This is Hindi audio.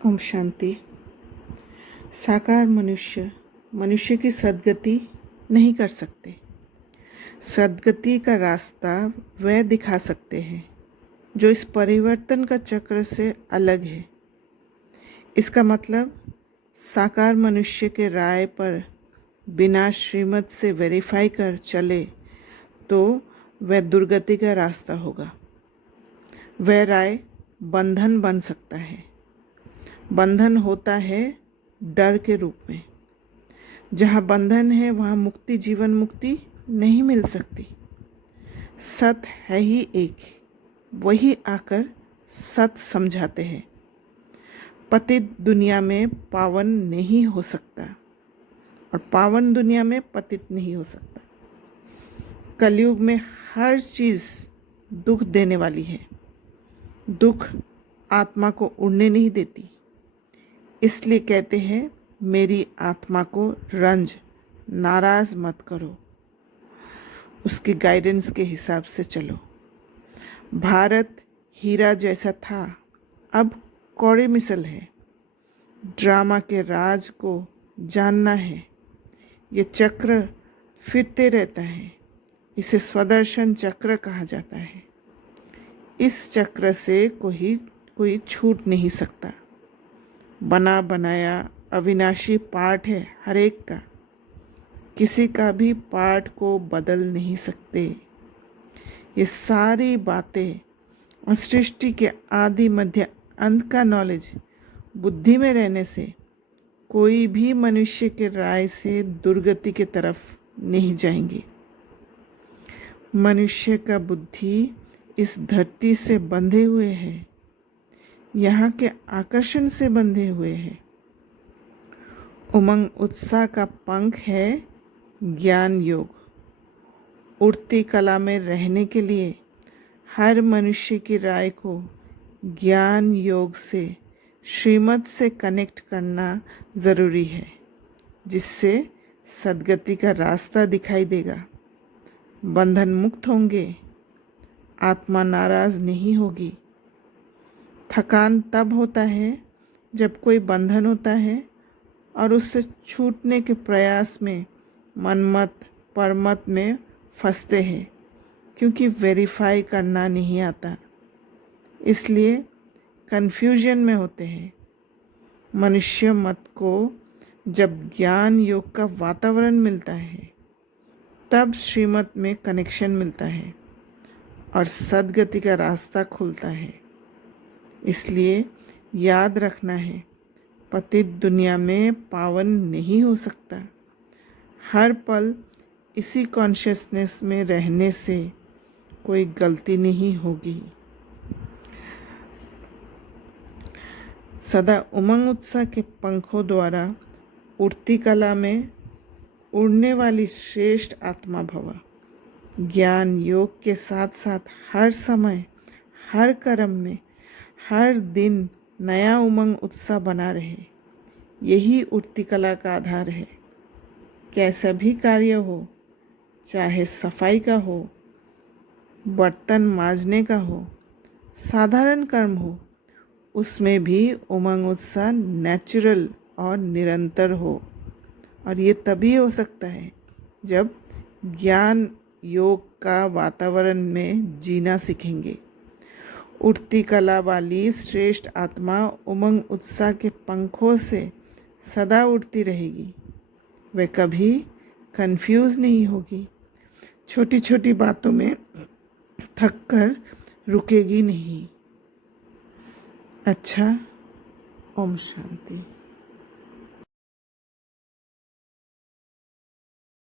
ओम शांति। साकार मनुष्य मनुष्य की सद्गति नहीं कर सकते। सद्गति का रास्ता वह दिखा सकते हैं जो इस परिवर्तन का चक्र से अलग है। इसका मतलब साकार मनुष्य के राय पर बिना श्रीमत से वेरीफाई कर चले तो वह दुर्गति का रास्ता होगा। वह राय बंधन बन सकता है। बंधन होता है डर के रूप में। जहाँ बंधन है वहाँ मुक्ति, जीवन मुक्ति नहीं मिल सकती। सत है ही एक, वही आकर सत समझाते हैं। पतित दुनिया में पावन नहीं हो सकता और पावन दुनिया में पतित नहीं हो सकता। कलयुग में हर चीज़ दुख देने वाली है। दुख आत्मा को उड़ने नहीं देती। इसलिए कहते हैं मेरी आत्मा को रंज, नाराज मत करो, उसकी गाइडेंस के हिसाब से चलो। भारत हीरा जैसा था, अब कौड़े मिसल है। ड्रामा के राज को जानना है। ये चक्र फिरते रहता है। इसे स्वदर्शन चक्र कहा जाता है। इस चक्र से कोई छूट नहीं सकता। बना बनाया अविनाशी पार्ट है हर एक का। किसी का भी पार्ट को बदल नहीं सकते। ये सारी बातें और सृष्टि के आदि मध्य अंत का नॉलेज बुद्धि में रहने से कोई भी मनुष्य के राय से दुर्गति की तरफ नहीं जाएंगे। मनुष्य का बुद्धि इस धरती से बंधे हुए है, यहाँ के आकर्षण से बंधे हुए हैं। उमंग उत्साह का पंख है ज्ञान योग। उड़ती कला में रहने के लिए हर मनुष्य की राय को ज्ञान योग से, श्रीमत से कनेक्ट करना ज़रूरी है, जिससे सद्गति का रास्ता दिखाई देगा। बंधन मुक्त होंगे, आत्मा नाराज नहीं होगी। थकान तब होता है जब कोई बंधन होता है और उससे छूटने के प्रयास में मनमत परमत में फंसते हैं, क्योंकि वेरीफाई करना नहीं आता, इसलिए कन्फ्यूजन में होते हैं। मनुष्य मत को जब ज्ञान योग का वातावरण मिलता है तब श्रीमत में कनेक्शन मिलता है और सद्गति का रास्ता खुलता है। इसलिए याद रखना है, पतित दुनिया में पावन नहीं हो सकता। हर पल इसी कॉन्शियसनेस में रहने से कोई गलती नहीं होगी। सदा उमंग उत्साह के पंखों द्वारा उड़ती कला में उड़ने वाली श्रेष्ठ आत्मा भव। ज्ञान योग के साथ साथ हर समय, हर कर्म में, हर दिन नया उमंग उत्साह बना रहे। यही उड़ती कला का आधार है। कैसा भी कार्य हो, चाहे सफाई का हो, बर्तन मांजने का हो, साधारण कर्म हो, उसमें भी उमंग उत्साह नेचुरल और निरंतर हो। और ये तभी हो सकता है जब ज्ञान योग का वातावरण में जीना सीखेंगे। उड़ती कला वाली श्रेष्ठ आत्मा उमंग उत्साह के पंखों से सदा उड़ती रहेगी। वह कभी कंफ्यूज नहीं होगी। छोटी छोटी बातों में थक कर रुकेगी नहीं। अच्छा, ओम शांति।